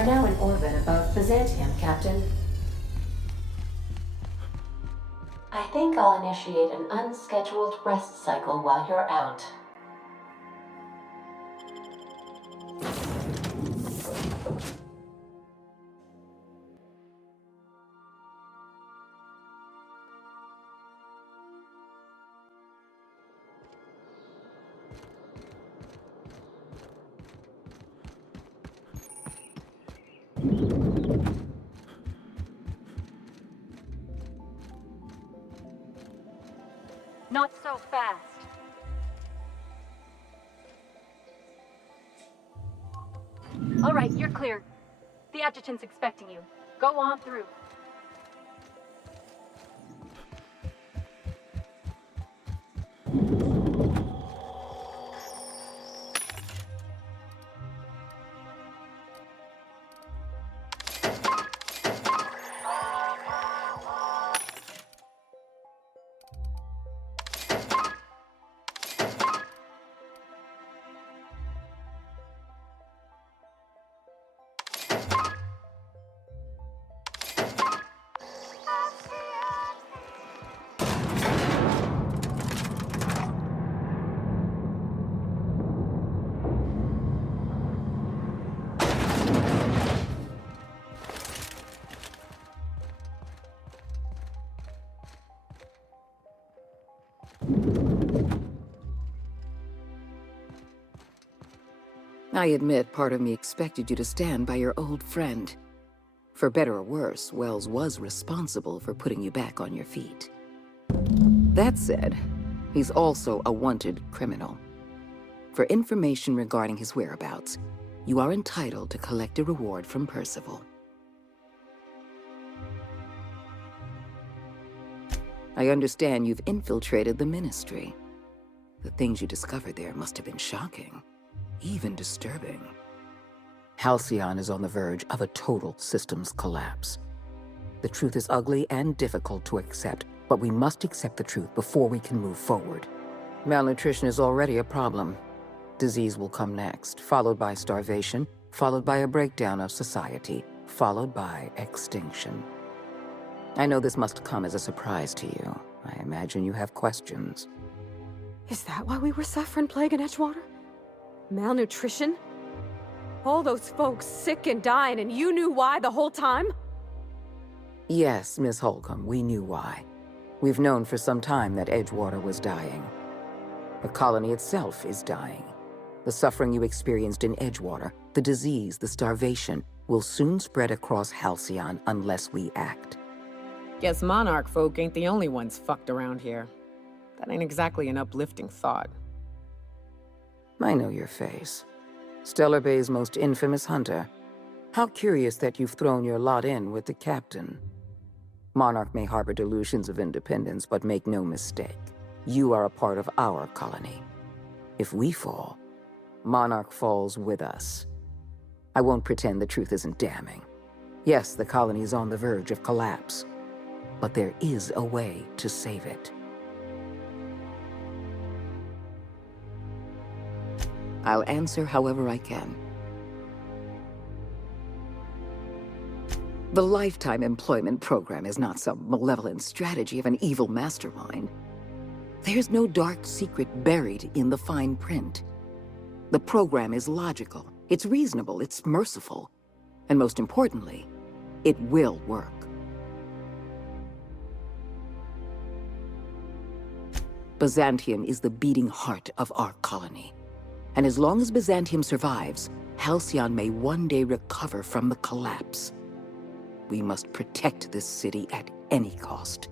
are now in orbit above Byzantium, Captain. I think I'll initiate an unscheduled rest cycle while you're out. Not so fast. All right, you're clear. The adjutant's expecting you. Go on through. I admit part of me expected you to stand by your old friend. For better or worse, Wells was responsible for putting you back on your feet. That said, he's also a wanted criminal. For information regarding his whereabouts, you are entitled to collect a reward from Percival. I understand you've infiltrated the Ministry. The things you discovered there must have been shocking. Even disturbing. Halcyon is on the verge of a total systems collapse. The truth is ugly and difficult to accept, but we must accept the truth before we can move forward. Malnutrition is already a problem. Disease will come next, followed by starvation, followed by a breakdown of society, followed by extinction. I know this must come as a surprise to you. I imagine you have questions. Is that why we were suffering plague in Edgewater? Malnutrition? All those folks sick and dying, and you knew why the whole time? Yes, Miss Holcomb, we knew why. We've known for some time that Edgewater was dying. The colony itself is dying. The suffering you experienced in Edgewater, the disease, the starvation, will soon spread across Halcyon unless we act. Guess Monarch folk ain't the only ones fucked around here. That ain't exactly an uplifting thought. I know your face. Stellar Bay's most infamous hunter. How curious that you've thrown your lot in with the captain. Monarch may harbor delusions of independence, but make no mistake. You are a part of our colony. If we fall, Monarch falls with us. I won't pretend the truth isn't damning. Yes, the colony is on the verge of collapse, but there is a way to save it. I'll answer however I can. The Lifetime Employment Program is not some malevolent strategy of an evil mastermind. There's no dark secret buried in the fine print. The program is logical, it's reasonable, it's merciful, and most importantly, it will work. Byzantium is the beating heart of our colony. And as long as Byzantium survives, Halcyon may one day recover from the collapse. We must protect this city at any cost.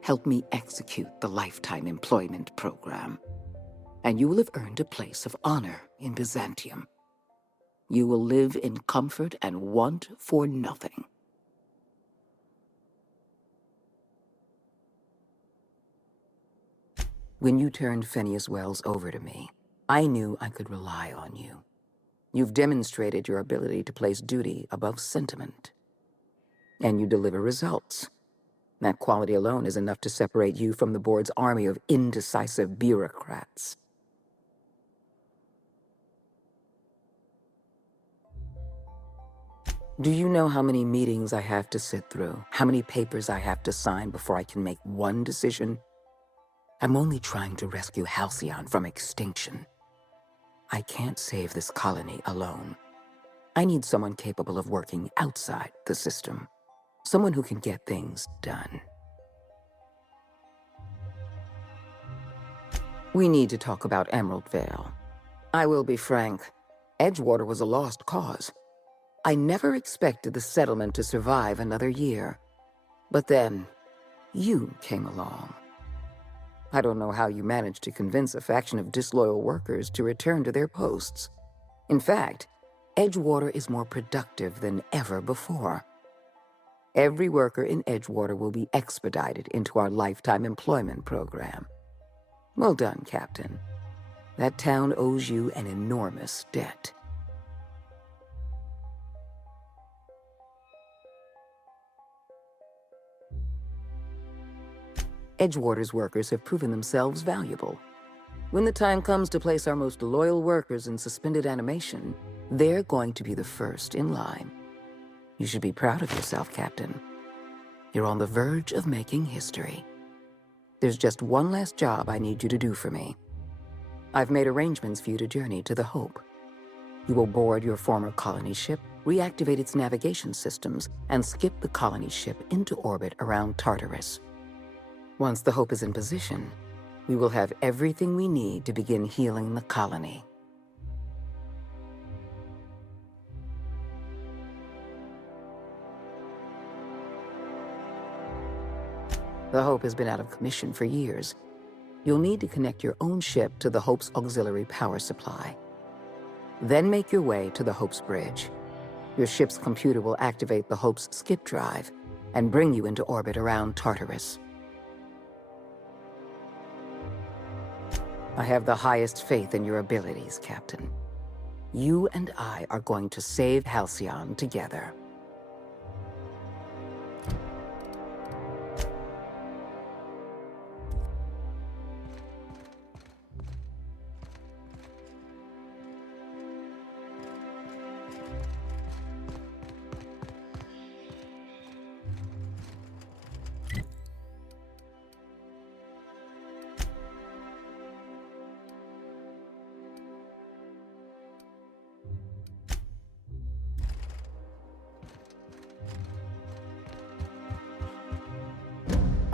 Help me execute the Lifetime Employment Program, and you will have earned a place of honor in Byzantium. You will live in comfort and want for nothing. When you turned Phineas Wells over to me, I knew I could rely on you. You've demonstrated your ability to place duty above sentiment. And you deliver results. That quality alone is enough to separate you from the board's army of indecisive bureaucrats. Do you know how many meetings I have to sit through? How many papers I have to sign before I can make one decision? I'm only trying to rescue Halcyon from extinction. I can't save this colony alone. I need someone capable of working outside the system. Someone who can get things done. We need to talk about Emerald Vale. I will be frank, Edgewater was a lost cause. I never expected the settlement to survive another year. But then, you came along. I don't know how you managed to convince a faction of disloyal workers to return to their posts. In fact, Edgewater is more productive than ever before. Every worker in Edgewater will be expedited into our lifetime employment program. Well done, Captain. That town owes you an enormous debt. Edgewater's workers have proven themselves valuable. When the time comes to place our most loyal workers in suspended animation, they're going to be the first in line. You should be proud of yourself, Captain. You're on the verge of making history. There's just one last job I need you to do for me. I've made arrangements for you to journey to the Hope. You will board your former colony ship, reactivate its navigation systems, and skip the colony ship into orbit around Tartarus. Once the Hope is in position, we will have everything we need to begin healing the colony. The Hope has been out of commission for years. You'll need to connect your own ship to the Hope's auxiliary power supply. Then make your way to the Hope's bridge. Your ship's computer will activate the Hope's skip drive and bring you into orbit around Tartarus. I have the highest faith in your abilities, Captain. You and I are going to save Halcyon together.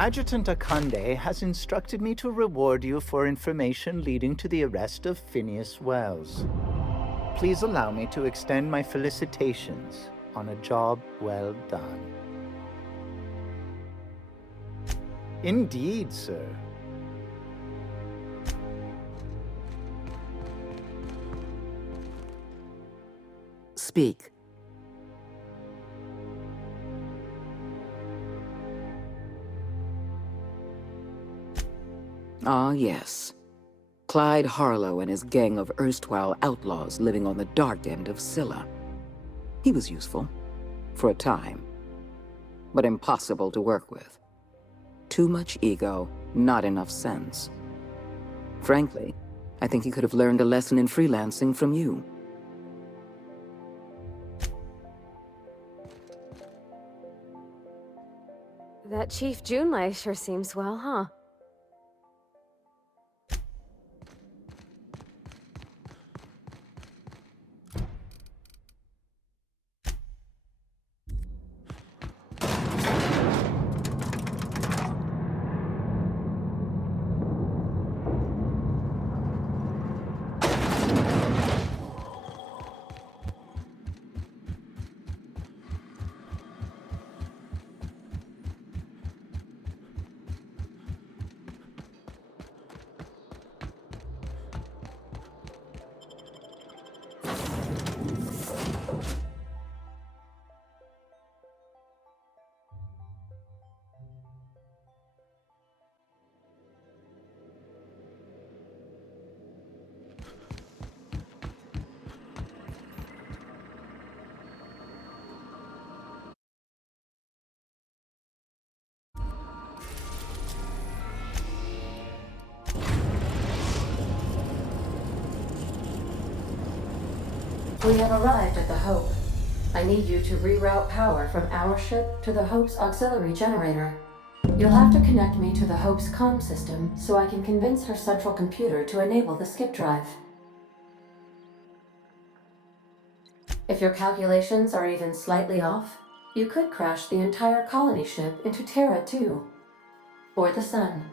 Adjutant Akande has instructed me to reward you for information leading to the arrest of Phineas Wells. Please allow me to extend my felicitations on a job well done. Indeed, sir. Speak. Ah, yes. Clyde Harlow and his gang of erstwhile outlaws living on the dark end of Scylla. He was useful. For a time. But impossible to work with. Too much ego, not enough sense. Frankly, I think he could have learned a lesson in freelancing from you. That Chief Junlei sure seems well, huh? We have arrived at the Hope. I need you to reroute power from our ship to the Hope's auxiliary generator. You'll have to connect me to the Hope's comm system so I can convince her central computer to enable the skip drive. If your calculations are even slightly off, you could crash the entire colony ship into Terra 2, or the Sun.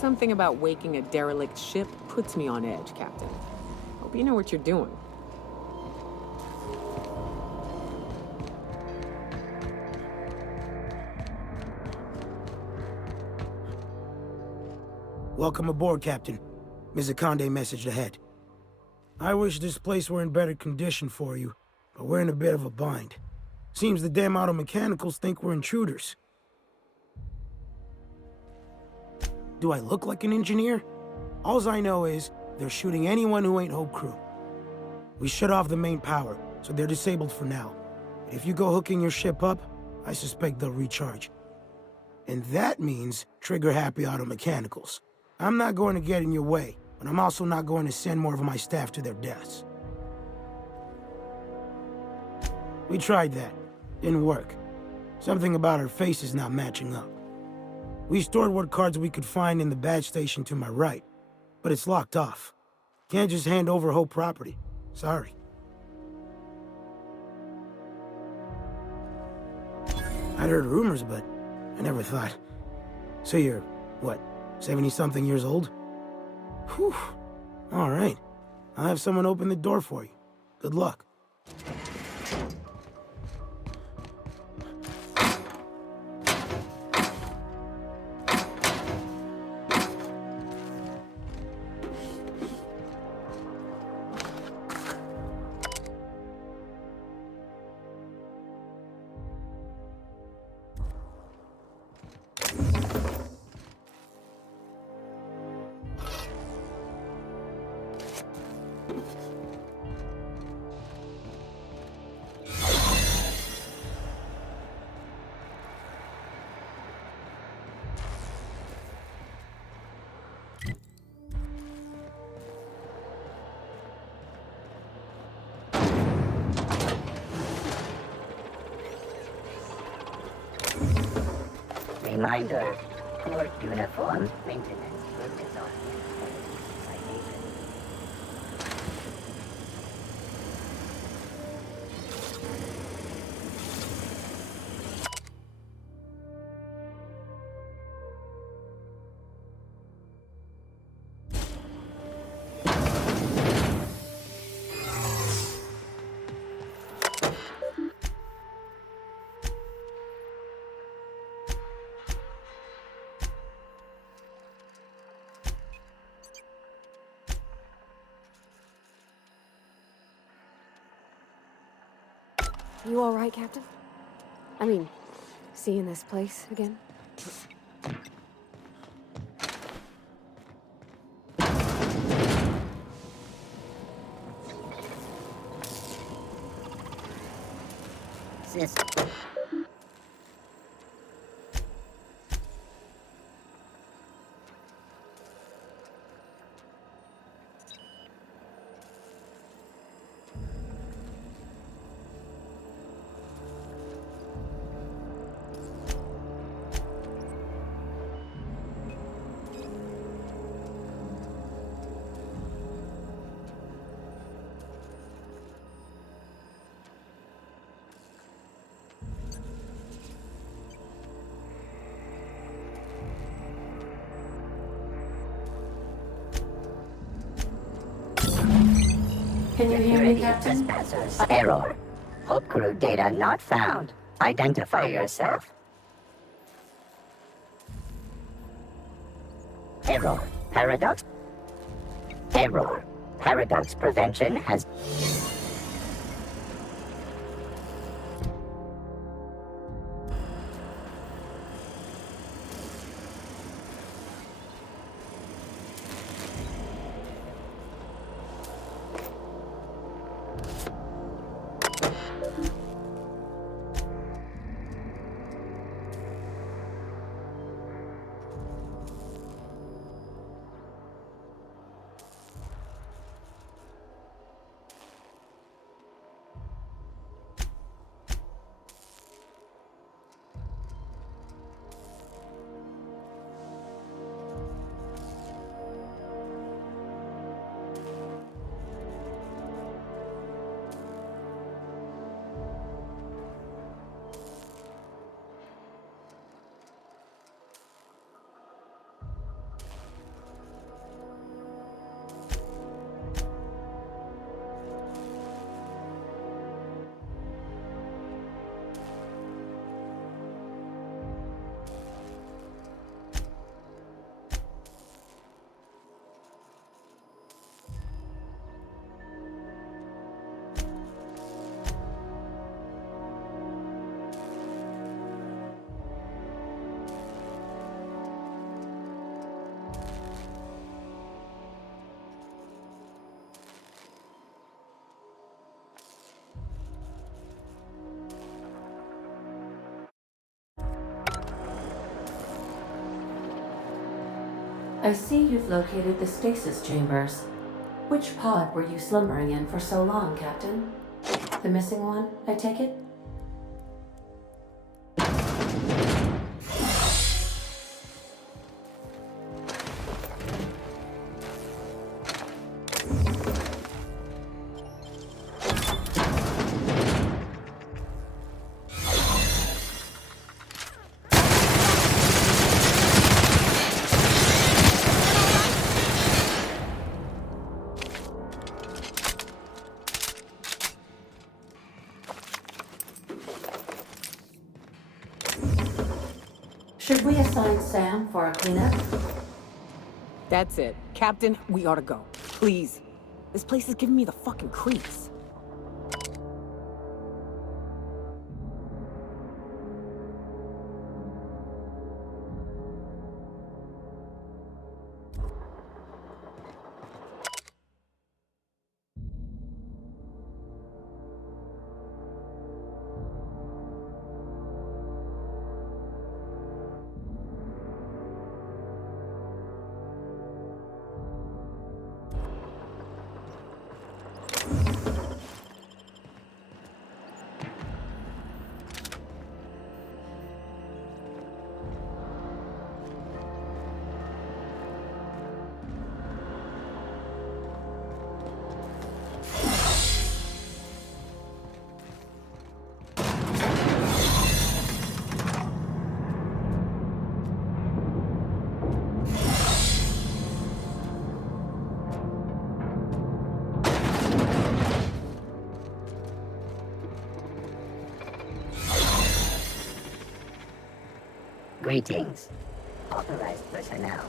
Something about waking a derelict ship puts me on edge, Captain. Hope you know what you're doing. Welcome aboard, Captain. Mrs. Conde messaged ahead. I wish this place were in better condition for you, but we're in a bit of a bind. Seems the damn auto mechanicals think we're intruders. Do I look like an engineer? Alls I know is, they're shooting anyone who ain't Hope Crew. We shut off the main power, so they're disabled for now. If you go hooking your ship up, I suspect they'll recharge. And that means trigger-happy auto mechanicals. I'm not going to get in your way, but I'm also not going to send more of my staff to their deaths. We tried that. Didn't work. Something about our faces not matching up. We stored what cards we could find in the badge station to my right, but it's locked off. Can't just hand over Hope property. Sorry. I'd heard rumors, but I never thought. So you're, what, 70-something years old? Whew. All right. I'll have someone open the door for you. Good luck. Reminder, for uniform maintenance purposes only. You all right, Captain? I mean, seeing this place again? This. Can you hear me, Security Captain? trespassers. Error. Hope crew data not found. Identify yourself. Error. Paradox. Error. Paradox prevention has... I see you've located the stasis chambers. Which pod were you slumbering in for so long, Captain? The missing one, I take it? Should we assign Sam for a cleanup? That's it. Captain, we ought to go. Please. This place is giving me the fucking creeps. Greetings. Authorized personnel.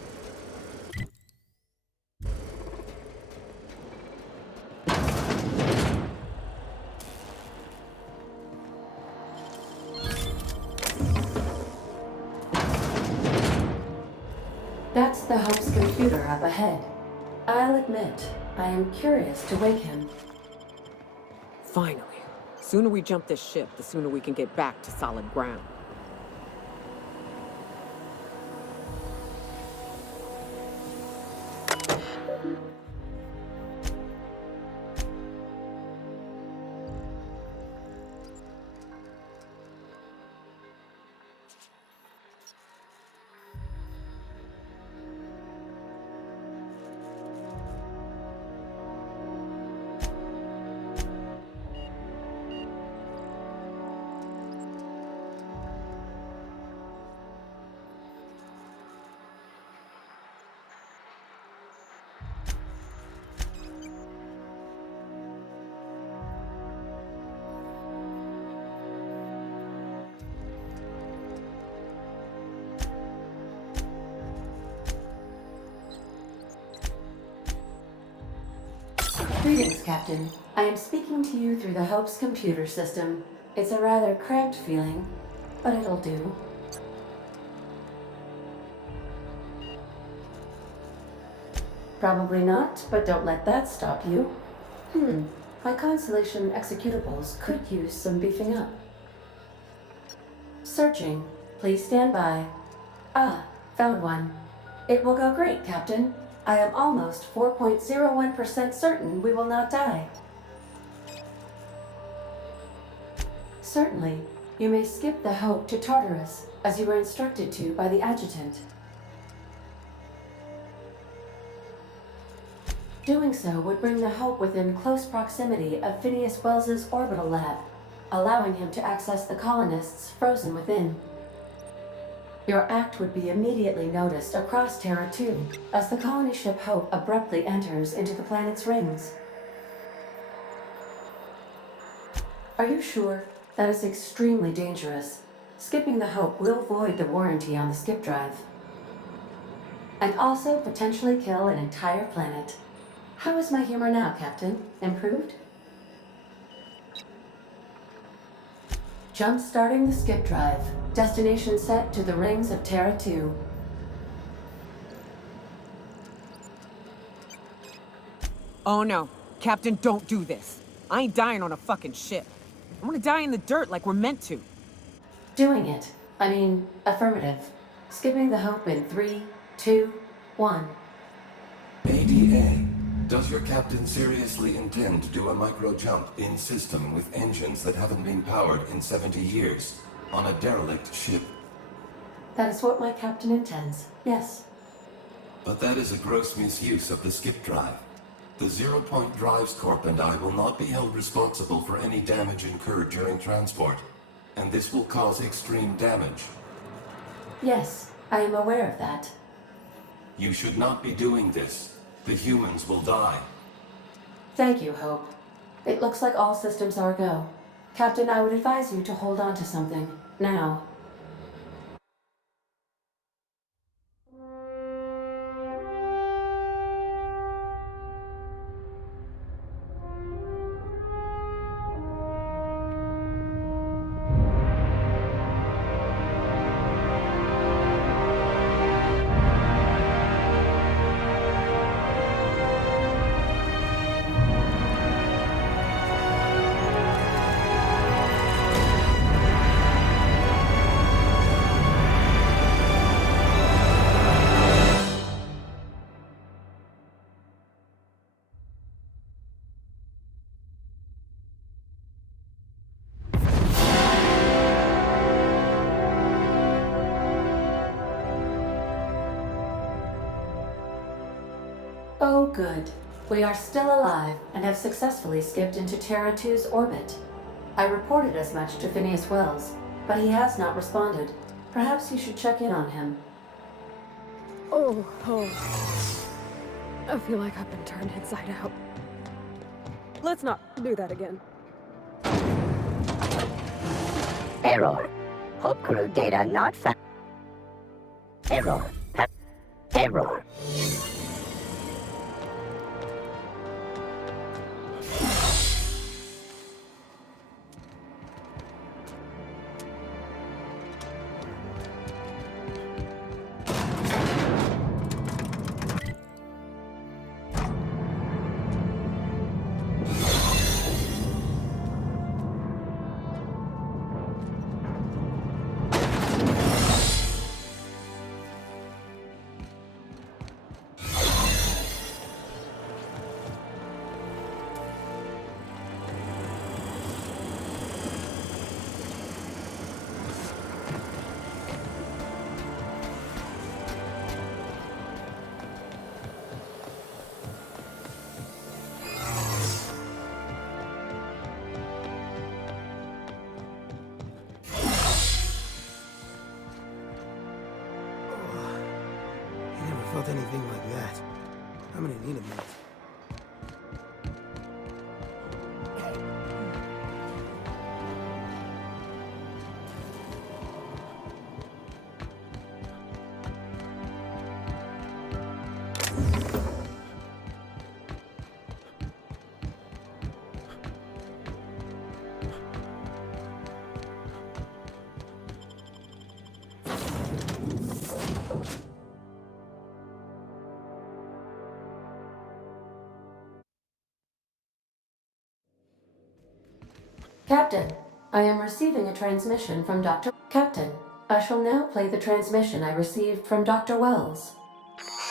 That's the Hope's computer up ahead. I'll admit, I am curious to wake him. Finally. sooner we jump this ship, the sooner we can get back to solid ground. Greetings, Captain. I am speaking to you through the Hope's computer system. It's a rather cramped feeling, but it'll do. Probably not, but don't let that stop you. My Constellation executables could use some beefing up. Searching. Please stand by. Ah, found one. It will go great, Captain. I am almost 4.01% certain we will not die. Certainly. You may skip the Hope to Tartarus, as you were instructed to by the adjutant. Doing so would bring the Hope within close proximity of Phineas Wells's orbital lab, allowing him to access the colonists frozen within. Your act would be immediately noticed across Terra 2, as the colony ship Hope abruptly enters into the planet's rings. Are you sure? That is extremely dangerous. Skipping the Hope will void the warranty on the skip drive. And also potentially kill an entire planet. How is my humor now, Captain? Improved? Jump-starting the skip drive. Destination set to the rings of Terra 2. Oh no. Captain, don't do this. I ain't dying on a fucking ship. I wanna die in the dirt like we're meant to. Doing it. I mean, affirmative. Skipping the Hope in 3, 2, 1. ADA, does your captain seriously intend to do a micro-jump in system with engines that haven't been powered in 70 years on a derelict ship? That is what my captain intends, yes. But that is a gross misuse of the skip drive. The Zero Point Drives Corp and I will not be held responsible for any damage incurred during transport, and this will cause extreme damage. Yes, I am aware of that. You should not be doing this. The humans will die. Thank you, Hope. It looks like all systems are go. Captain, I would advise you to hold on to something. Now. Oh, good. We are still alive and have successfully skipped into Terra 2's orbit. I reported as much to Phineas Wells, but he has not responded. Perhaps you should check in on him. Oh. I feel like I've been turned inside out. Let's not do that again. Error. Hope crew data not found. Error. Error. felt anything like that. I'm gonna need a minute. Captain, I am receiving a transmission from Dr. Captain, I shall now play the transmission I received from Dr. Wells.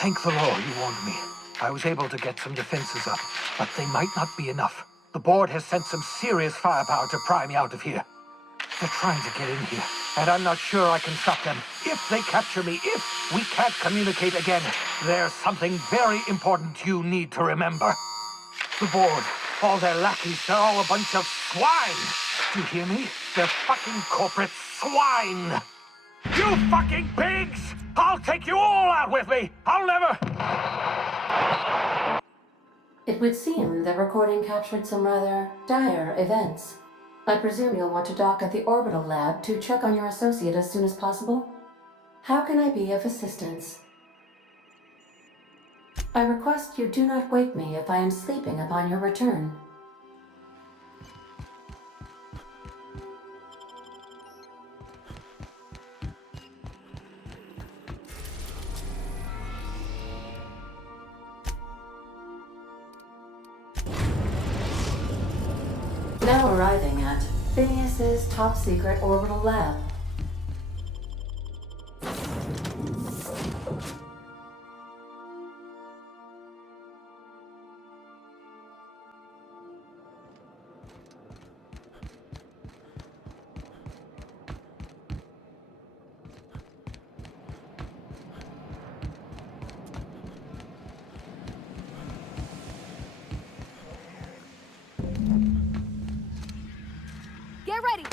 Thank the Lord you warned me. I was able to get some defenses up, but they might not be enough. The board has sent some serious firepower to pry me out of here. They're trying to get in here, and I'm not sure I can stop them. If they capture me, if we can't communicate again, there's something very important you need to remember. The board, all their lackeys, they're all a bunch of swine. Do you hear me? They're fucking corporate swine. You fucking pigs! I'll take you all out with me! I'll never... It would seem the recording captured some rather dire events. I presume you'll want to dock at the orbital lab to check on your associate as soon as possible? How can I be of assistance? I request you do not wake me if I am sleeping upon your return. Now arriving at Phineas's top-secret orbital lab. Get ready!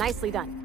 Nicely done.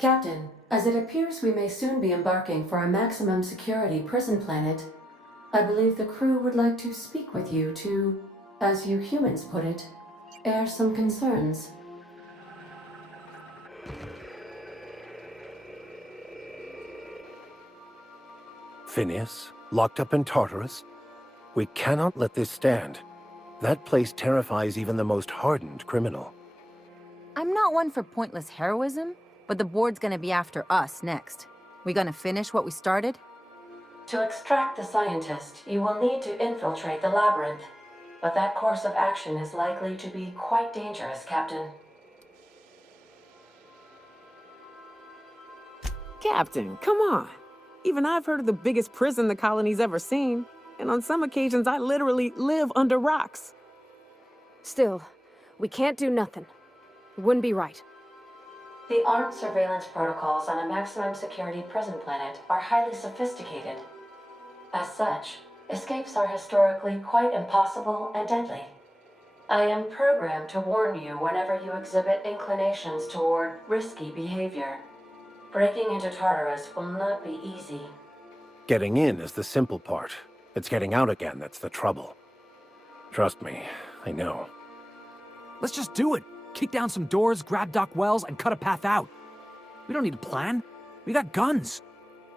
Captain, as it appears we may soon be embarking for a maximum security prison planet, I believe the crew would like to speak with you to, as you humans put it, air some concerns. Phineas, locked up in Tartarus? We cannot let this stand. That place terrifies even the most hardened criminal. I'm not one for pointless heroism, but the board's gonna be after us next. We gonna finish what we started? To extract the scientist, you will need to infiltrate the labyrinth. But that course of action is likely to be quite dangerous, Captain. Captain, come on. Even I've heard of the biggest prison the colony's ever seen. And on some occasions, I literally live under rocks. Still, we can't do nothing. It wouldn't be right. The armed surveillance protocols on a maximum security prison planet are highly sophisticated. As such, escapes are historically quite impossible and deadly. I am programmed to warn you whenever you exhibit inclinations toward risky behavior. Breaking into Tartarus will not be easy. Getting in is the simple part. It's getting out again that's the trouble. Trust me, I know. Let's just do it. Kick down some doors, grab Doc Wells, and cut a path out. We don't need a plan. We got guns.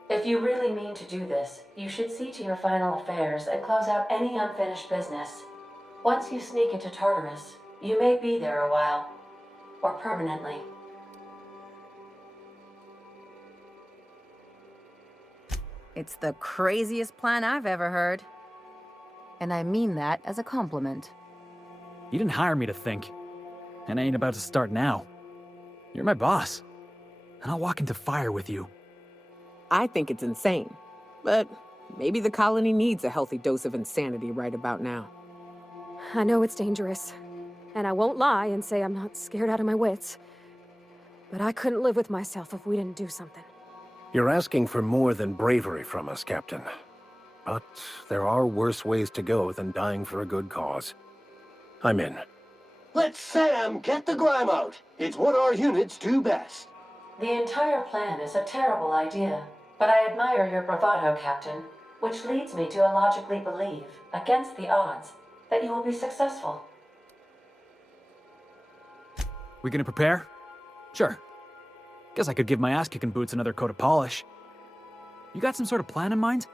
If you really mean to do this, you should see to your final affairs and close out any unfinished business. Once you sneak into Tartarus, you may be there a while. Or permanently. It's the craziest plan I've ever heard. And I mean that as a compliment. You didn't hire me to think. And I ain't about to start now. You're my boss. And I'll walk into fire with you. I think it's insane. But maybe the colony needs a healthy dose of insanity right about now. I know it's dangerous. And I won't lie and say I'm not scared out of my wits. But I couldn't live with myself if we didn't do something. You're asking for more than bravery from us, Captain. But there are worse ways to go than dying for a good cause. I'm in. Let Sam get the grime out. It's what our units do best. The entire plan is a terrible idea, but I admire your bravado, Captain, which leads me to illogically believe, against the odds, that you will be successful. We gonna prepare? Sure. Guess I could give my ass-kicking boots another coat of polish. You got some sort of plan in mind?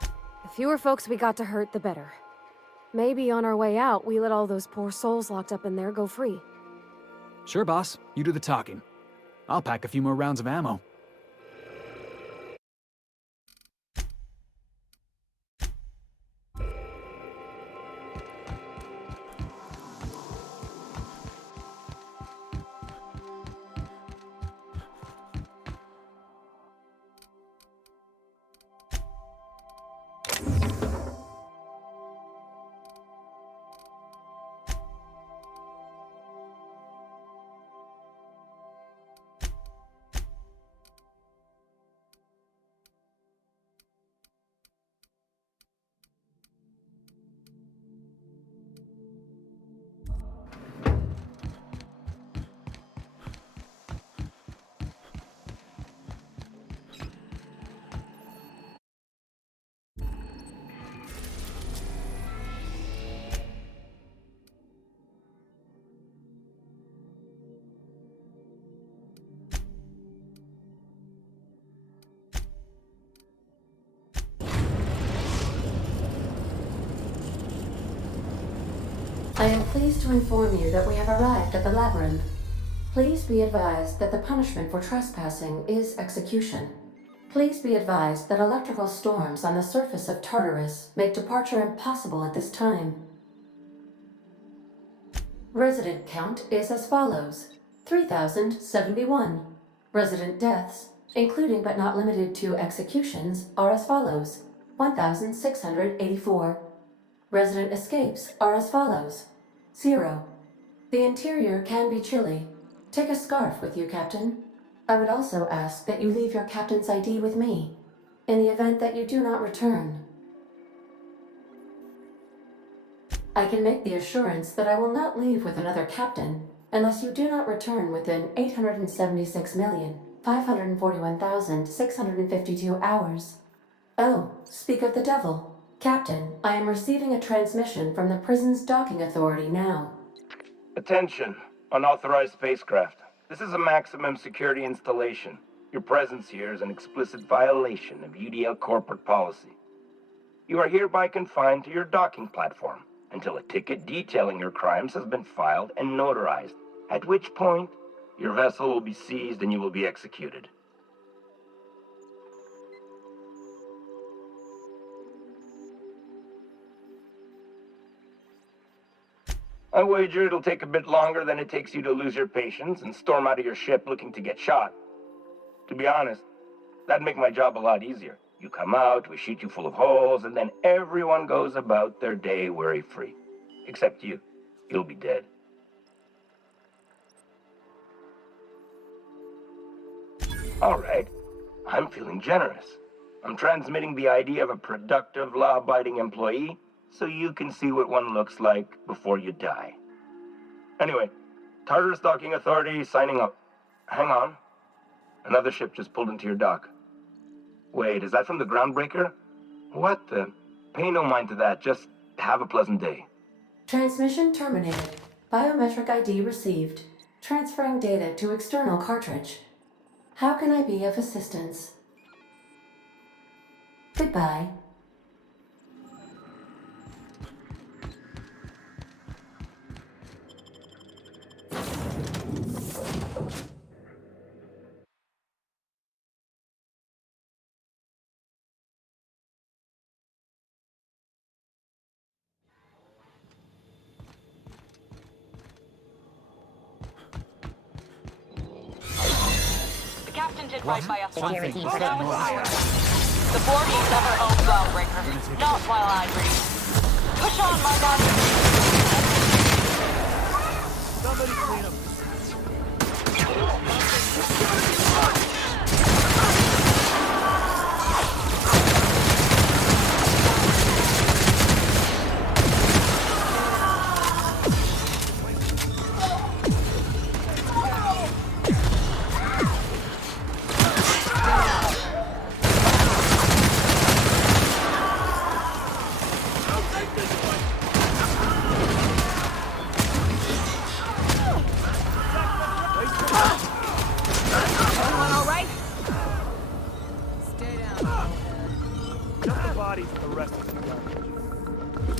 The fewer folks we got to hurt, the better. Maybe on our way out, we let all those poor souls locked up in there go free. Sure, boss. You do the talking. I'll pack a few more rounds of ammo. I am pleased to inform you that we have arrived at the labyrinth. Please be advised that the punishment for trespassing is execution. Please be advised that electrical storms on the surface of Tartarus make departure impossible at this time. Resident count is as follows: 3,071. Resident deaths, including but not limited to executions, are as follows: 1,684. Resident escapes are as follows: 0. The interior can be chilly. Take a scarf with you, Captain. I would also ask that you leave your captain's ID with me, in the event that you do not return. I can make the assurance that I will not leave with another captain unless you do not return within 876,541,652 hours. Oh, speak of the devil. Captain, I am receiving a transmission from the prison's docking authority now. Attention, unauthorized spacecraft. This is a maximum security installation. Your presence here is an explicit violation of UDL corporate policy. You are hereby confined to your docking platform until a ticket detailing your crimes has been filed and notarized, at which point your vessel will be seized and you will be executed. I wager it'll take a bit longer than it takes you to lose your patience and storm out of your ship looking to get shot. To be honest, that'd make my job a lot easier. You come out, we shoot you full of holes, and then everyone goes about their day worry-free. Except you. You'll be dead. All right. I'm feeling generous. I'm transmitting the idea of a productive, law-abiding employee so you can see what one looks like before you die. Anyway, Tartarus Docking Authority signing up. Hang on. Another ship just pulled into your dock. Wait, is that from the Groundbreaker? What the? Pay no mind to that. Just have a pleasant day. Transmission terminated. Biometric ID received. Transferring data to external cartridge. How can I be of assistance? Goodbye. The captain did right by us. Security Now signal. it's ours. The board will never own Groundbreaker. Not while I breathe. Push on, my man. Somebody clean up.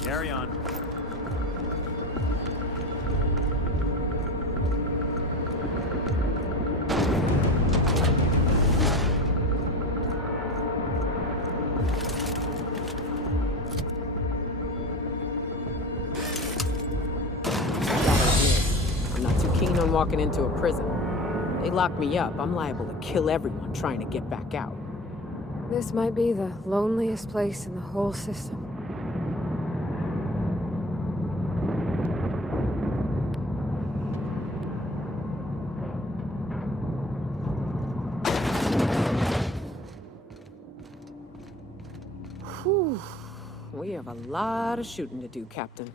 Carry on. I'm not too keen on walking into a prison. They lock me up, I'm liable to kill everyone trying to get back out. This might be the loneliest place in the whole system. Whew. We have a lot of shooting to do, Captain.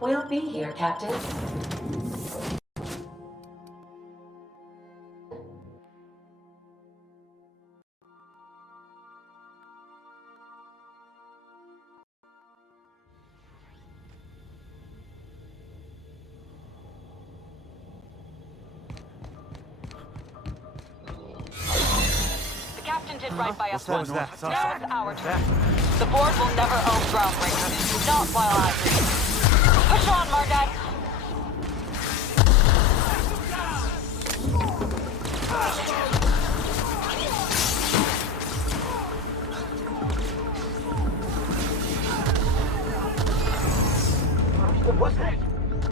We'll be here, Captain. The captain did right by us. What was that? Now it's our turn. The board will never own Groundbreaker. Not while I breathe. Push on, Margot. What was that?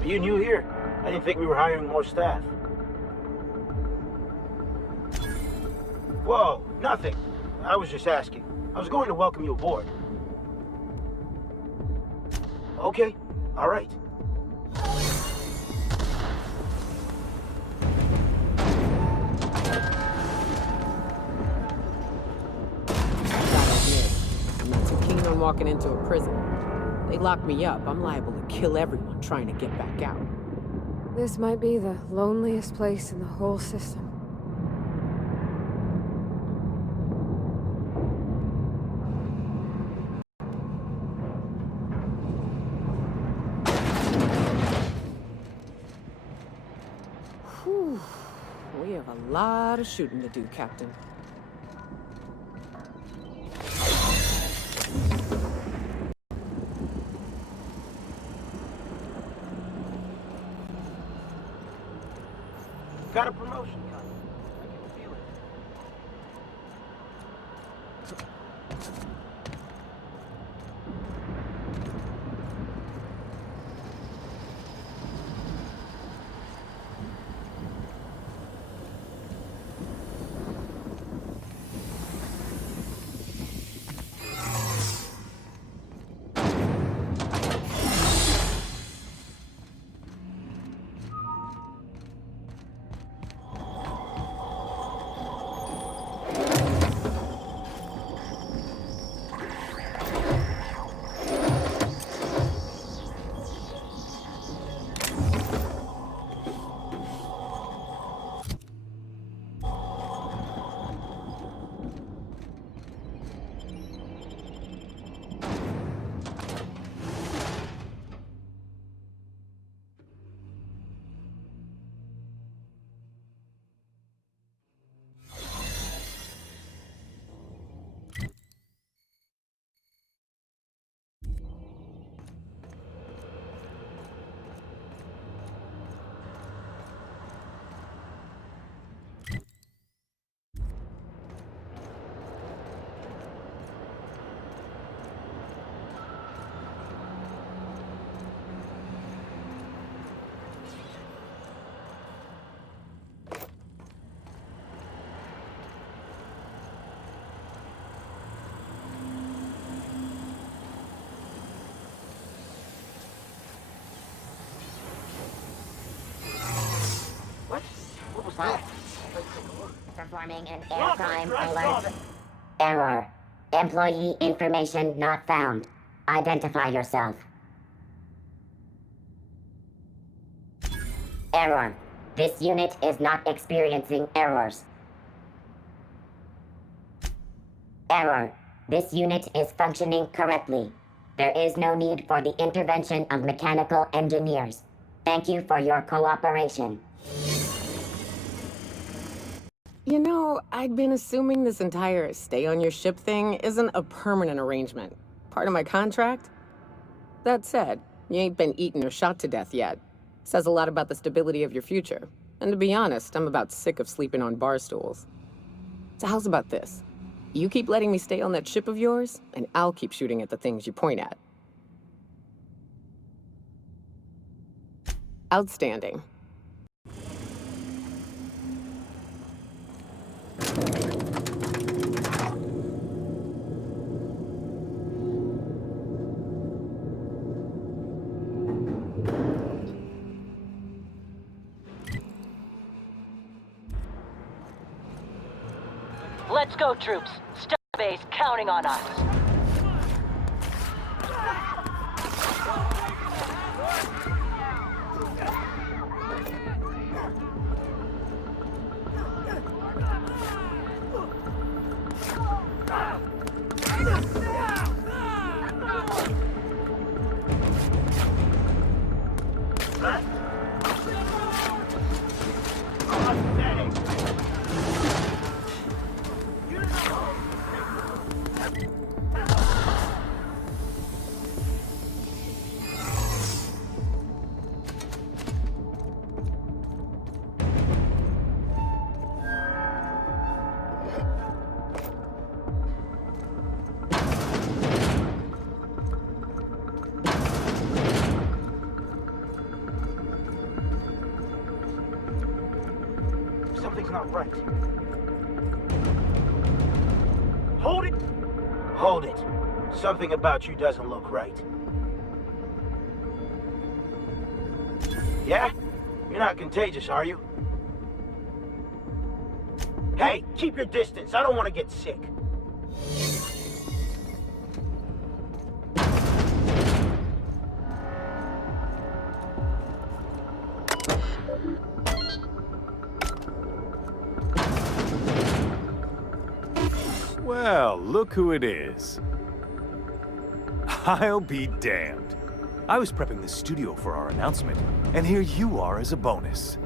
Are you new here? I didn't think we were hiring more staff. Whoa, nothing. I was just asking. I was going to welcome you aboard. Okay, all right. Gotta admit, I'm not too keen on walking into a prison. They lock me up, I'm liable to kill everyone trying to get back out. This might be the loneliest place in the whole system. Whew. We have a lot of shooting to do, Captain. Got a promotion coming. I can feel it. What was that? Performing an air crime alert. Error. Employee information not found. Identify yourself. Error. This unit is not experiencing errors. Error. This unit is functioning correctly. There is no need for the intervention of mechanical engineers. Thank you for your cooperation. You know, I'd been assuming this entire stay on your ship thing isn't a permanent arrangement. Part of my contract? That said, you ain't been eaten or shot to death yet. Says a lot about the stability of your future. And to be honest, I'm about sick of sleeping on bar stools. So how's about this? You keep letting me stay on that ship of yours, and I'll keep shooting at the things you point at. Outstanding. Let's go, troops. Starbase counting on us. Something's not right. Hold it! Hold it. Something about you doesn't look right. Yeah? You're not contagious, are you? Hey, keep your distance. I don't want to get sick. Well, look who it is. I'll be damned. I was prepping the studio for our announcement, and here you are as a bonus.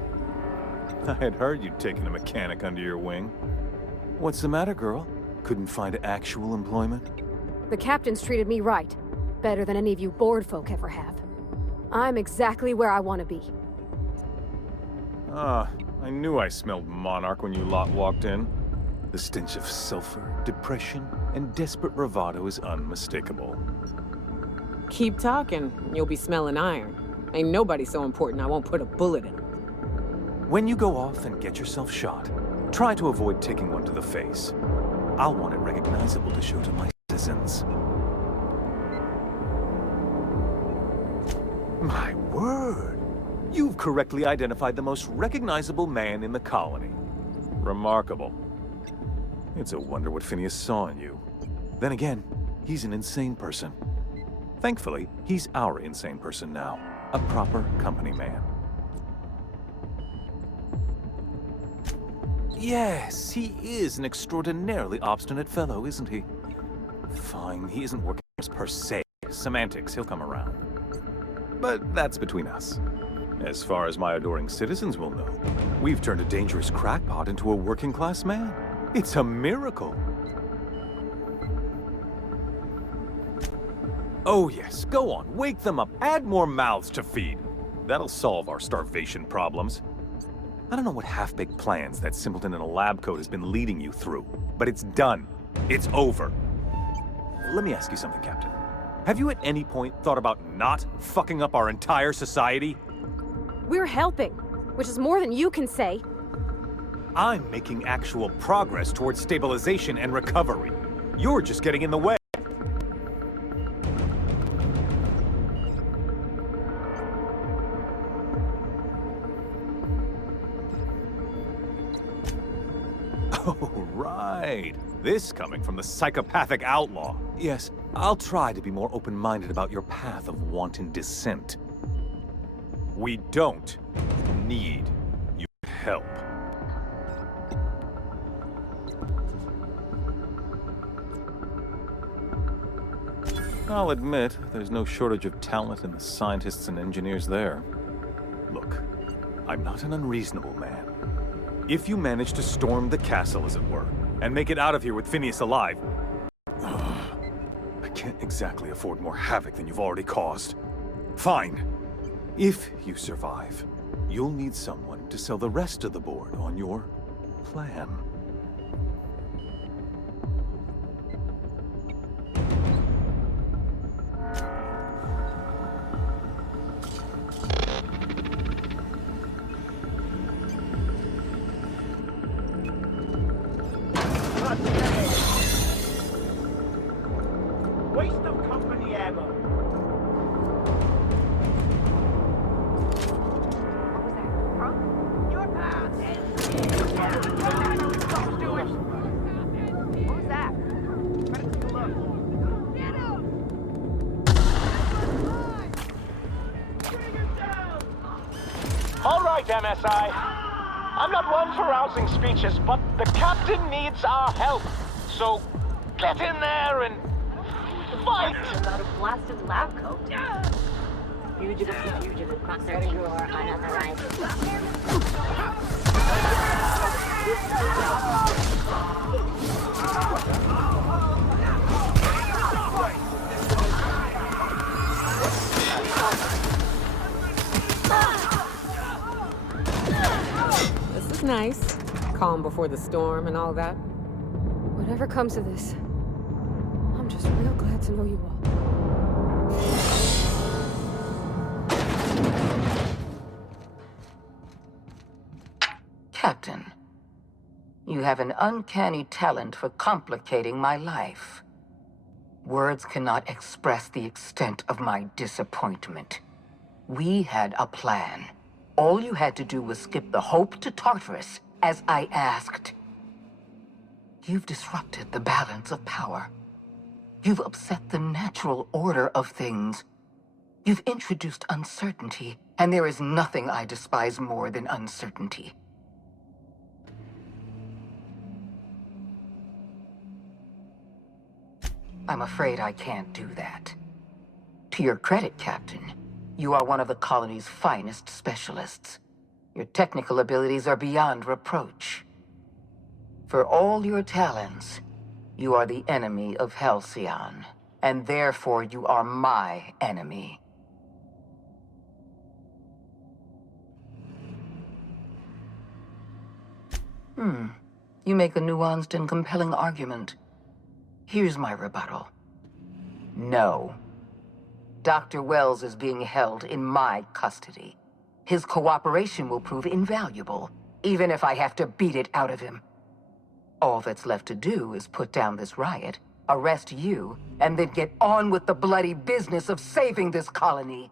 I had heard you'd taken a mechanic under your wing. What's the matter, girl? Couldn't find actual employment? The captain's treated me right. Better than any of you bored folk ever have. I'm exactly where I want to be. Ah, I knew I smelled Monarch when you lot walked in. The stench of sulfur, depression, and desperate bravado is unmistakable. Keep talking, you'll be smelling iron. Ain't nobody so important I won't put a bullet in him. When you go off and get yourself shot, try to avoid taking one to the face. I'll want it recognizable to show to my citizens. My word! You've correctly identified the most recognizable man in the colony. Remarkable. It's a wonder what Phineas saw in you. Then again, he's an insane person. Thankfully, he's our insane person now. A proper company man. Yes, he is an extraordinarily obstinate fellow, isn't he? Fine, he isn't working for us per se. Semantics, he'll come around. But that's between us. As far as my adoring citizens will know, we've turned a dangerous crackpot into a working-class man. It's a miracle. Oh yes, go on, wake them up, add more mouths to feed. That'll solve our starvation problems. I don't know what half-baked plans that simpleton in a lab coat has been leading you through, but it's done. It's over. Let me ask you something, Captain. Have you at any point thought about not fucking up our entire society? We're helping, which is more than you can say. I'm making actual progress towards stabilization and recovery. You're just getting in the way. Oh, right. This coming from the psychopathic outlaw. Yes, I'll try to be more open-minded about your path of wanton dissent. We don't need your help. I'll admit, there's no shortage of talent in the scientists and engineers there. Look, I'm not an unreasonable man. If you manage to storm the castle, as it were, and make it out of here with Phineas alive, I can't exactly afford more havoc than you've already caused. Fine. If you survive, you'll need someone to sell the rest of the board on your plan. Waste of company ammo. All right, MSI. I'm not one for rousing speeches, but the captain needs our help. So get in there and fight! About a blasted lab coat. Fugitive to fugitive. Searching for unauthorized. This is nice. Calm before the storm and all that. Whatever comes of this, I'm just real glad to know you all. Captain, you have an uncanny talent for complicating my life. Words cannot express the extent of my disappointment. We had a plan. All you had to do was skip the Hope to Tartarus, as I asked. You've disrupted the balance of power. You've upset the natural order of things. You've introduced uncertainty, and there is nothing I despise more than uncertainty. I'm afraid I can't do that. To your credit, Captain, you are one of the colony's finest specialists. Your technical abilities are beyond reproach. For all your talents, you are the enemy of Halcyon, and therefore you are my enemy. You make a nuanced and compelling argument. Here's my rebuttal. No. Dr. Wells is being held in my custody. His cooperation will prove invaluable, even if I have to beat it out of him. All that's left to do is put down this riot, arrest you, and then get on with the bloody business of saving this colony.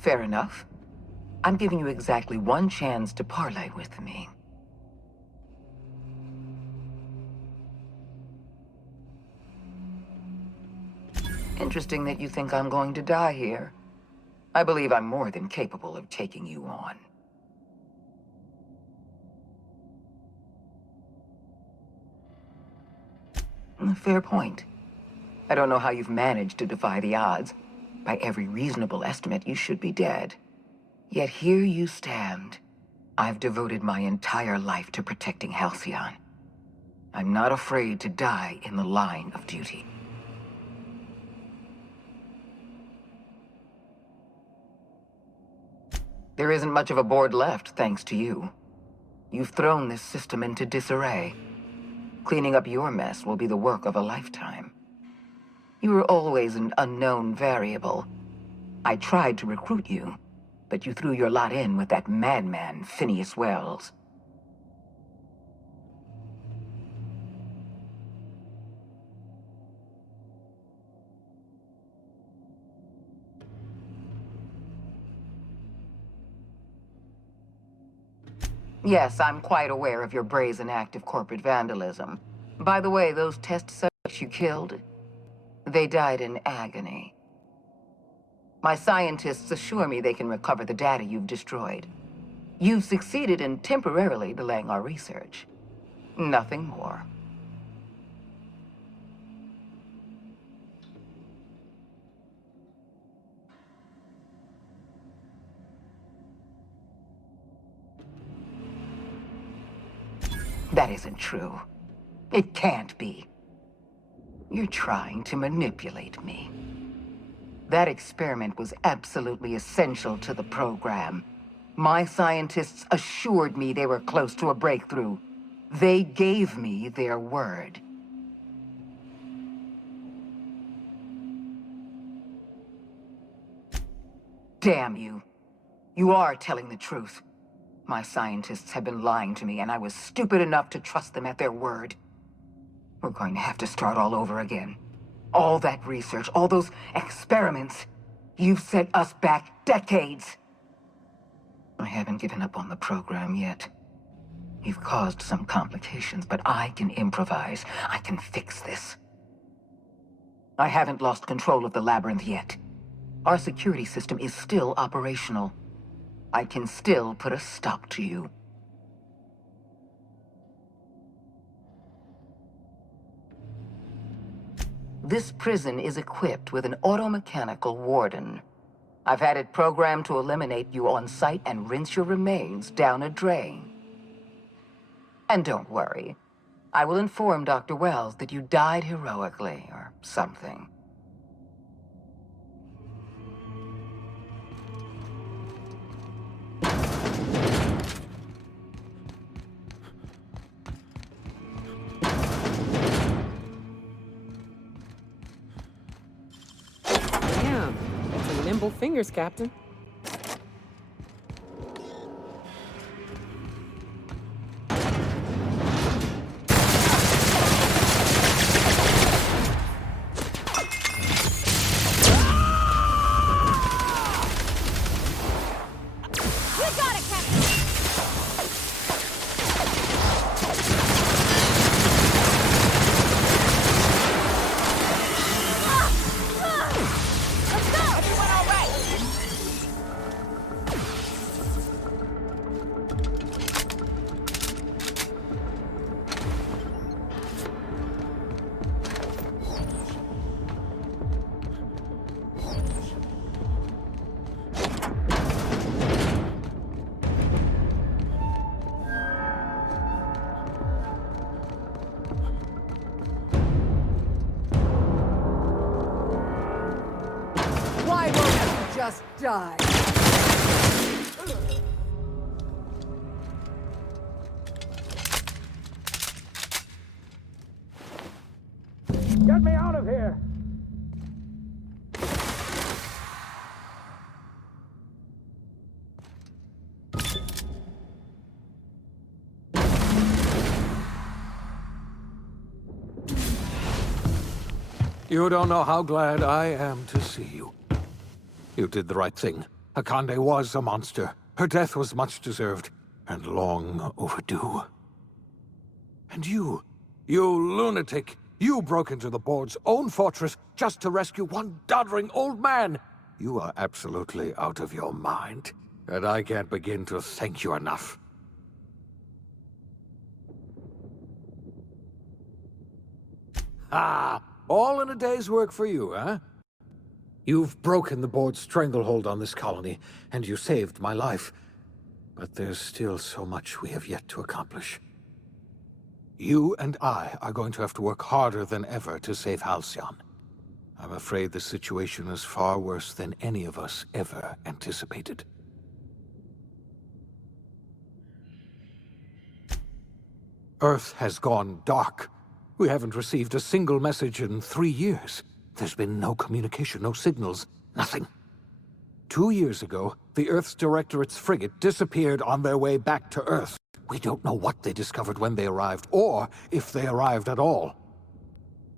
Fair enough. I'm giving you exactly one chance to parley with me. Interesting that you think I'm going to die here. I believe I'm more than capable of taking you on. Fair point. I don't know how you've managed to defy the odds. By every reasonable estimate, you should be dead. Yet here you stand. I've devoted my entire life to protecting Halcyon. I'm not afraid to die in the line of duty. There isn't much of a board left, thanks to you. You've thrown this system into disarray. Cleaning up your mess will be the work of a lifetime. You were always an unknown variable. I tried to recruit you, but you threw your lot in with that madman, Phineas Wells. Yes, I'm quite aware of your brazen act of corporate vandalism. By the way, those test subjects you killed, they died in agony. My scientists assure me they can recover the data you've destroyed. You've succeeded in temporarily delaying our research. Nothing more. That isn't true. It can't be. You're trying to manipulate me. That experiment was absolutely essential to the program. My scientists assured me they were close to a breakthrough. They gave me their word. Damn you. You are telling the truth. My scientists have been lying to me, and I was stupid enough to trust them at their word. We're going to have to start all over again. All that research, all those experiments, you've set us back decades. I haven't given up on the program yet. You've caused some complications, but I can improvise. I can fix this. I haven't lost control of the labyrinth yet. Our security system is still operational. I can still put a stop to you. This prison is equipped with an automechanical warden. I've had it programmed to eliminate you on sight and rinse your remains down a drain. And don't worry. I will inform Dr. Wells that you died heroically, or something. Damn, some nimble fingers, Captain. Why won't you just die? Get me out of here! You don't know how glad I am to see you. You did the right thing. Akande was a monster. Her death was much deserved, and long overdue. And you lunatic, you broke into the board's own fortress just to rescue one doddering old man. You are absolutely out of your mind, and I can't begin to thank you enough. Ah! All in a day's work for you, huh? You've broken the board's stranglehold on this colony, and you saved my life. But there's still so much we have yet to accomplish. You and I are going to have to work harder than ever to save Halcyon. I'm afraid the situation is far worse than any of us ever anticipated. Earth has gone dark. We haven't received a single message in 3 years. There's been no communication, no signals, nothing. 2 years ago, the Earth's Directorate's frigate disappeared on their way back to Earth. We don't know what they discovered when they arrived, or if they arrived at all.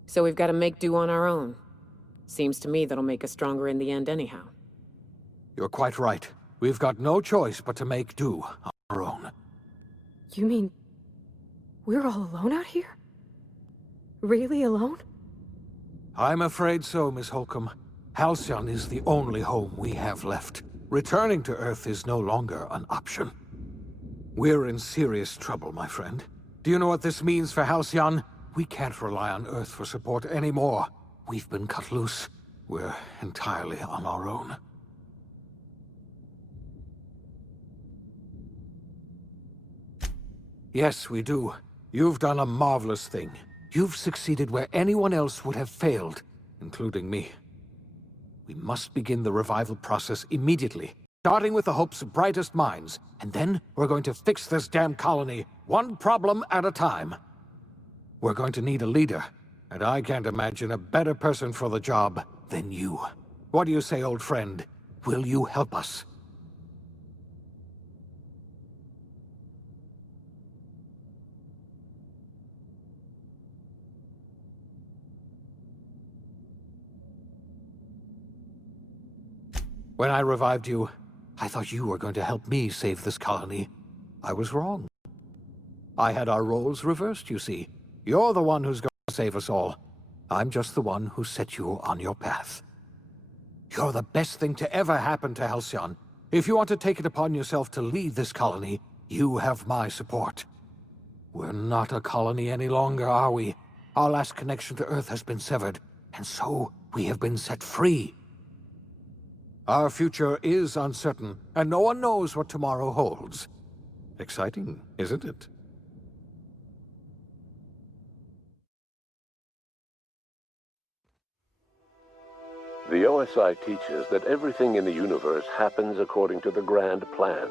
So we've got to make do on our own. Seems to me that'll make us stronger in the end anyhow. You're quite right. We've got no choice but to make do on our own. You mean we're all alone out here? Really alone? I'm afraid so, Miss Holcomb. Halcyon is the only home we have left. Returning to Earth is no longer an option. We're in serious trouble, my friend. Do you know what this means for Halcyon? We can't rely on Earth for support anymore. We've been cut loose. We're entirely on our own. Yes, we do. You've done a marvelous thing. You've succeeded where anyone else would have failed, including me. We must begin the revival process immediately, starting with the Hope's brightest minds, and then we're going to fix this damn colony, one problem at a time. We're going to need a leader, and I can't imagine a better person for the job than you. What do you say, old friend? Will you help us? When I revived you, I thought you were going to help me save this colony. I was wrong. I had our roles reversed, you see. You're the one who's going to save us all. I'm just the one who set you on your path. You're the best thing to ever happen to Halcyon. If you want to take it upon yourself to lead this colony, you have my support. We're not a colony any longer, are we? Our last connection to Earth has been severed. And so we have been set free. Our future is uncertain, and no one knows what tomorrow holds. Exciting, isn't it? The OSI teaches that everything in the universe happens according to the grand plan.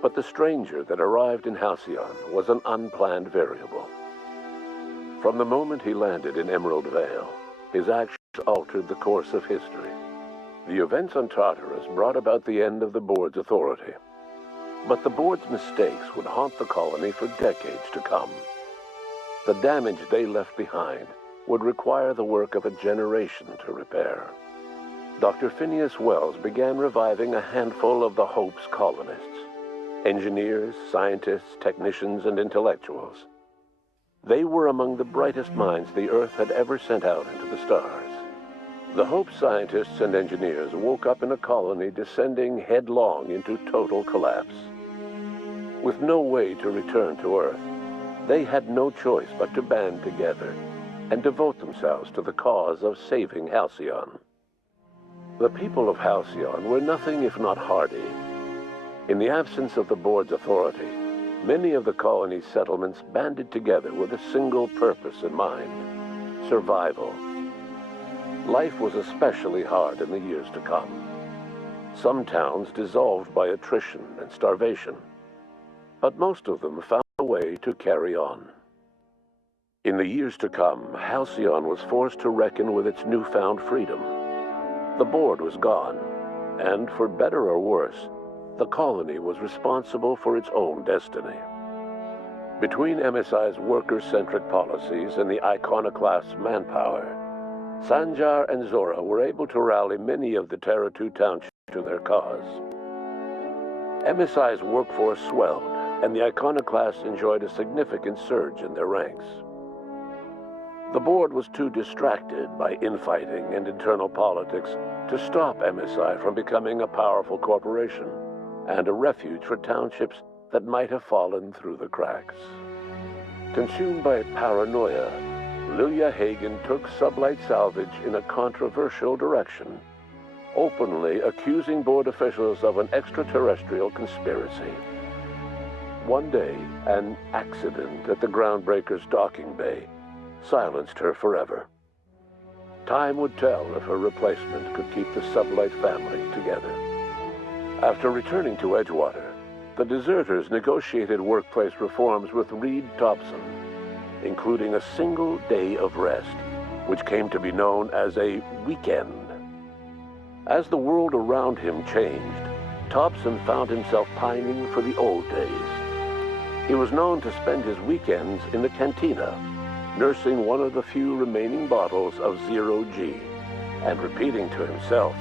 But the stranger that arrived in Halcyon was an unplanned variable. From the moment he landed in Emerald Vale, his actions altered the course of history. The events on Tartarus brought about the end of the board's authority. But the board's mistakes would haunt the colony for decades to come. The damage they left behind would require the work of a generation to repair. Dr. Phineas Wells began reviving a handful of the Hope's colonists: engineers, scientists, technicians, and intellectuals. They were among the brightest minds the Earth had ever sent out into the stars. The Hope scientists and engineers woke up in a colony descending headlong into total collapse. With no way to return to Earth, they had no choice but to band together and devote themselves to the cause of saving Halcyon. The people of Halcyon were nothing if not hardy. In the absence of the board's authority, many of the colony's settlements banded together with a single purpose in mind: survival. Life was especially hard in the years to come. Some towns dissolved by attrition and starvation, but most of them found a way to carry on. In the years to come, Halcyon was forced to reckon with its newfound freedom. The board was gone, and for better or worse, the colony was responsible for its own destiny. Between MSI's worker-centric policies and the iconoclast's manpower, Sanjar and Zora were able to rally many of the Terra 2 townships to their cause. MSI's workforce swelled, and the iconoclasts enjoyed a significant surge in their ranks. The board was too distracted by infighting and internal politics to stop MSI from becoming a powerful corporation and a refuge for townships that might have fallen through the cracks. Consumed by paranoia, Lilia Hagen took Sublight Salvage in a controversial direction, openly accusing board officials of an extraterrestrial conspiracy. One day, an accident at the Groundbreaker's docking bay silenced her forever. Time would tell if her replacement could keep the Sublight family together. After returning to Edgewater, the deserters negotiated workplace reforms with Reed Thompson, including a single day of rest, which came to be known as a weekend. As the world around him changed, Thompson found himself pining for the old days. He was known to spend his weekends in the cantina, nursing one of the few remaining bottles of Zero-G, and repeating to himself,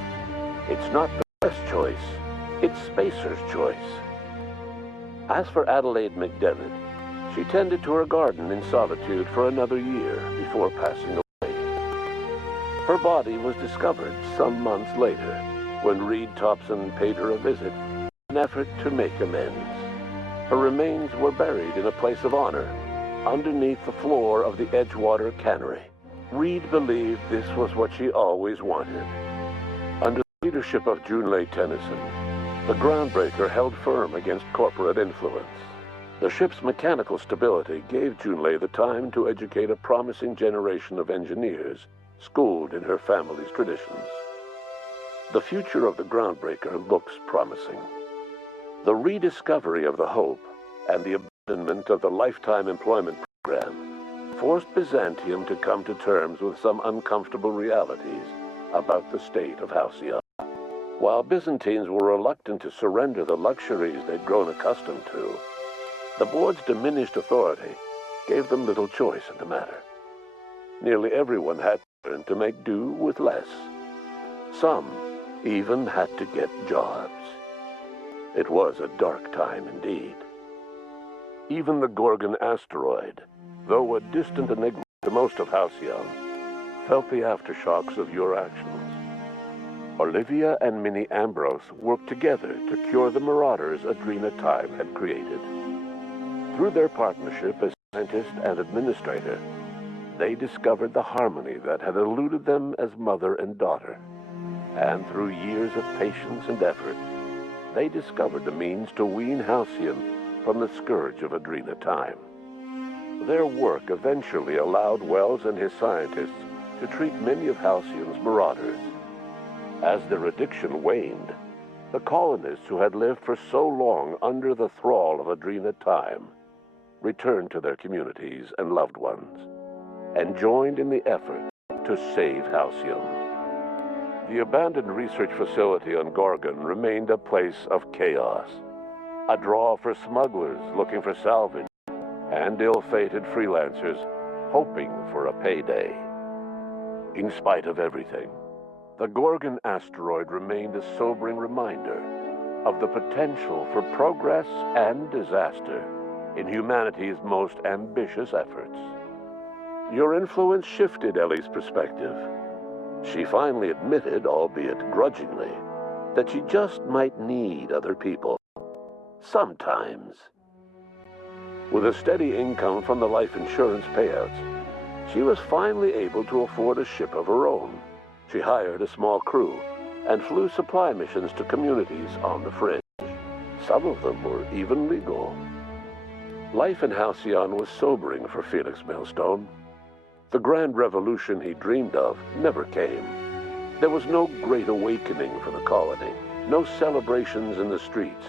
"It's not the best choice, it's Spacer's choice." As for Adelaide McDevitt, she tended to her garden in solitude for another year before passing away. Her body was discovered some months later, when Reed Thompson paid her a visit in an effort to make amends. Her remains were buried in a place of honor, underneath the floor of the Edgewater Cannery. Reed believed this was what she always wanted. Under the leadership of Junlei Tennyson, the Groundbreaker held firm against corporate influence. The ship's mechanical stability gave Junlei the time to educate a promising generation of engineers, schooled in her family's traditions. The future of the Groundbreaker looks promising. The rediscovery of the Hope and the abandonment of the Lifetime Employment Program forced Byzantium to come to terms with some uncomfortable realities about the state of Halcyon. While Byzantines were reluctant to surrender the luxuries they'd grown accustomed to, the board's diminished authority gave them little choice in the matter. Nearly everyone had to learn to make do with less. Some even had to get jobs. It was a dark time indeed. Even the Gorgon asteroid, though a distant enigma to most of Halcyon, felt the aftershocks of your actions. Olivia and Minnie Ambrose worked together to cure the marauders Adrena Time had created. Through their partnership as scientist and administrator, they discovered the harmony that had eluded them as mother and daughter. And through years of patience and effort, they discovered the means to wean Halcyon from the scourge of Adrena time. Their work eventually allowed Wells and his scientists to treat many of Halcyon's marauders. As their addiction waned, the colonists who had lived for so long under the thrall of Adrena time returned to their communities and loved ones, and joined in the effort to save Halcyon. The abandoned research facility on Gorgon remained a place of chaos, a draw for smugglers looking for salvage, and ill-fated freelancers hoping for a payday. In spite of everything, the Gorgon asteroid remained a sobering reminder of the potential for progress and disaster in humanity's most ambitious efforts. Your influence shifted Ellie's perspective. She finally admitted, albeit grudgingly, that she just might need other people. Sometimes. With a steady income from the life insurance payouts, she was finally able to afford a ship of her own. She hired a small crew and flew supply missions to communities on the fringe. Some of them were even legal. Life in Halcyon was sobering for Felix Millstone. The grand revolution he dreamed of never came. There was no great awakening for the colony, no celebrations in the streets.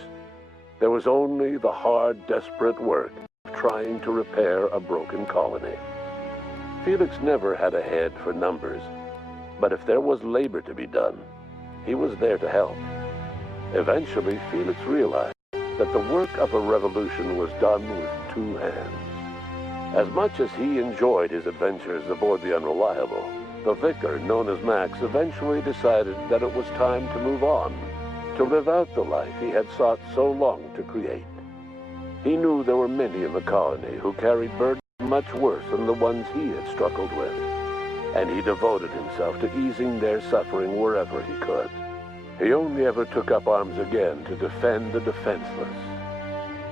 There was only the hard, desperate work of trying to repair a broken colony. Felix never had a head for numbers, but if there was labor to be done, he was there to help. Eventually, Felix realized that the work of a revolution was done with two hands. As much as he enjoyed his adventures aboard the Unreliable, the vicar, known as Max, eventually decided that it was time to move on, to live out the life he had sought so long to create. He knew there were many in the colony who carried burdens much worse than the ones he had struggled with, and he devoted himself to easing their suffering wherever he could. He only ever took up arms again to defend the defenseless.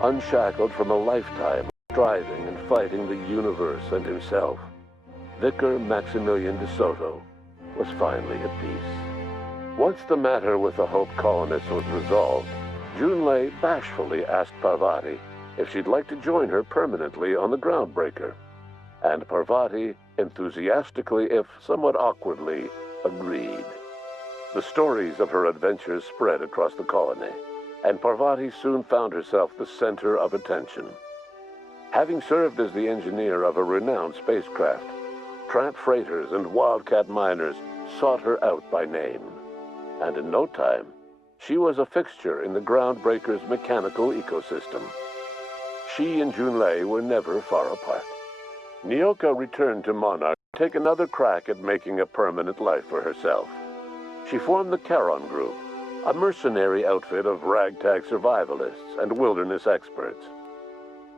Unshackled from a lifetime of striving and fighting the universe and himself, Vicar Maximilian de Soto was finally at peace. Once the matter with the Hope colonists was resolved, Junlei bashfully asked Parvati if she'd like to join her permanently on the Groundbreaker, and Parvati enthusiastically, if somewhat awkwardly, agreed. The stories of her adventures spread across the colony, and Parvati soon found herself the center of attention. Having served as the engineer of a renowned spacecraft, tramp freighters and wildcat miners sought her out by name, and in no time, she was a fixture in the Groundbreaker's mechanical ecosystem. She and Junlei were never far apart. Nyoka returned to Monarch to take another crack at making a permanent life for herself. She formed the Charon Group, a mercenary outfit of ragtag survivalists and wilderness experts.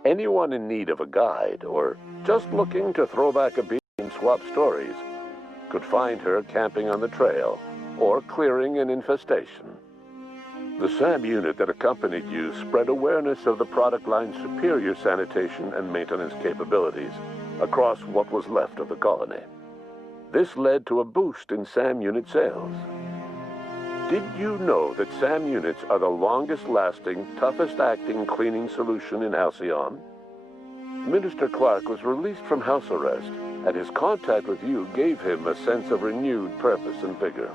Anyone in need of a guide, or just looking to throw back a beat and swap stories, could find her camping on the trail or clearing an infestation. The SAM unit that accompanied you spread awareness of the product line's superior sanitation and maintenance capabilities across what was left of the colony. This led to a boost in SAM unit sales. Did you know that SAM units are the longest-lasting, toughest-acting cleaning solution in Halcyon? Minister Clark was released from house arrest, and his contact with you gave him a sense of renewed purpose and vigor.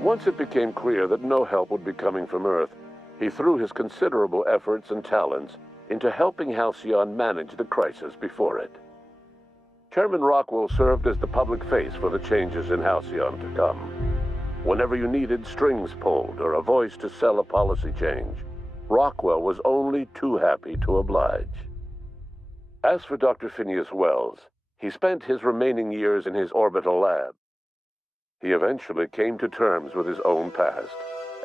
Once it became clear that no help would be coming from Earth, he threw his considerable efforts and talents into helping Halcyon manage the crisis before it. Chairman Rockwell served as the public face for the changes in Halcyon to come. Whenever you needed strings pulled or a voice to sell a policy change, Rockwell was only too happy to oblige. As for Dr. Phineas Wells, he spent his remaining years in his orbital lab. He eventually came to terms with his own past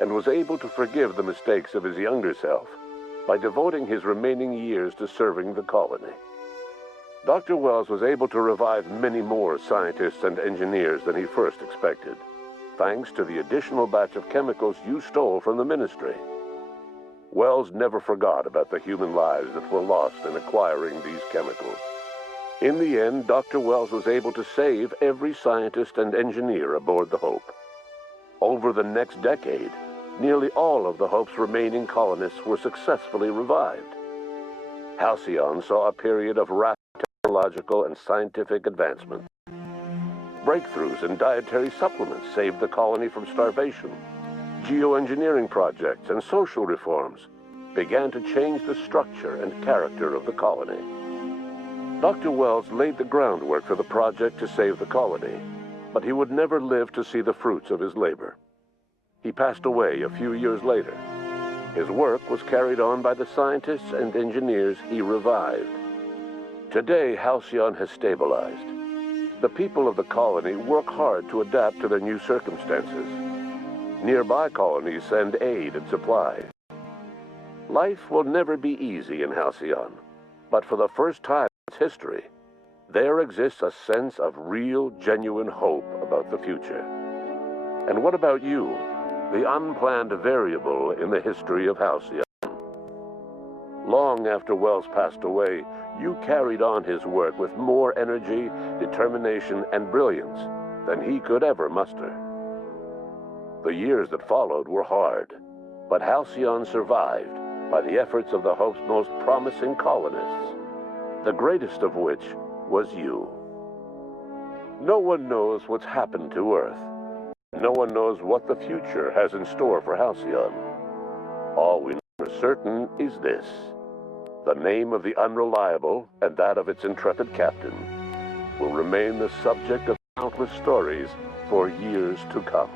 and was able to forgive the mistakes of his younger self by devoting his remaining years to serving the colony. Dr. Wells was able to revive many more scientists and engineers than he first expected, thanks to the additional batch of chemicals you stole from the Ministry. Wells never forgot about the human lives that were lost in acquiring these chemicals. In the end, Dr. Wells was able to save every scientist and engineer aboard the Hope. Over the next decade, nearly all of the Hope's remaining colonists were successfully revived. Halcyon saw a period of rapid technological and scientific advancement. Breakthroughs in dietary supplements saved the colony from starvation. Geoengineering projects and social reforms began to change the structure and character of the colony. Dr. Wells laid the groundwork for the project to save the colony, but he would never live to see the fruits of his labor. He passed away a few years later. His work was carried on by the scientists and engineers he revived. Today, Halcyon has stabilized. The people of the colony work hard to adapt to their new circumstances. Nearby colonies send aid and supplies. Life will never be easy in Halcyon, but for the first time in its history, there exists a sense of real, genuine hope about the future. And what about you, the unplanned variable in the history of Halcyon? Long after Wells passed away, you carried on his work with more energy, determination, and brilliance than he could ever muster. The years that followed were hard, but Halcyon survived by the efforts of the Hope's most promising colonists, the greatest of which was you. No one knows what's happened to Earth. No one knows what the future has in store for Halcyon. All we know for certain is this: the name of the Unreliable and that of its intrepid captain will remain the subject of countless stories for years to come.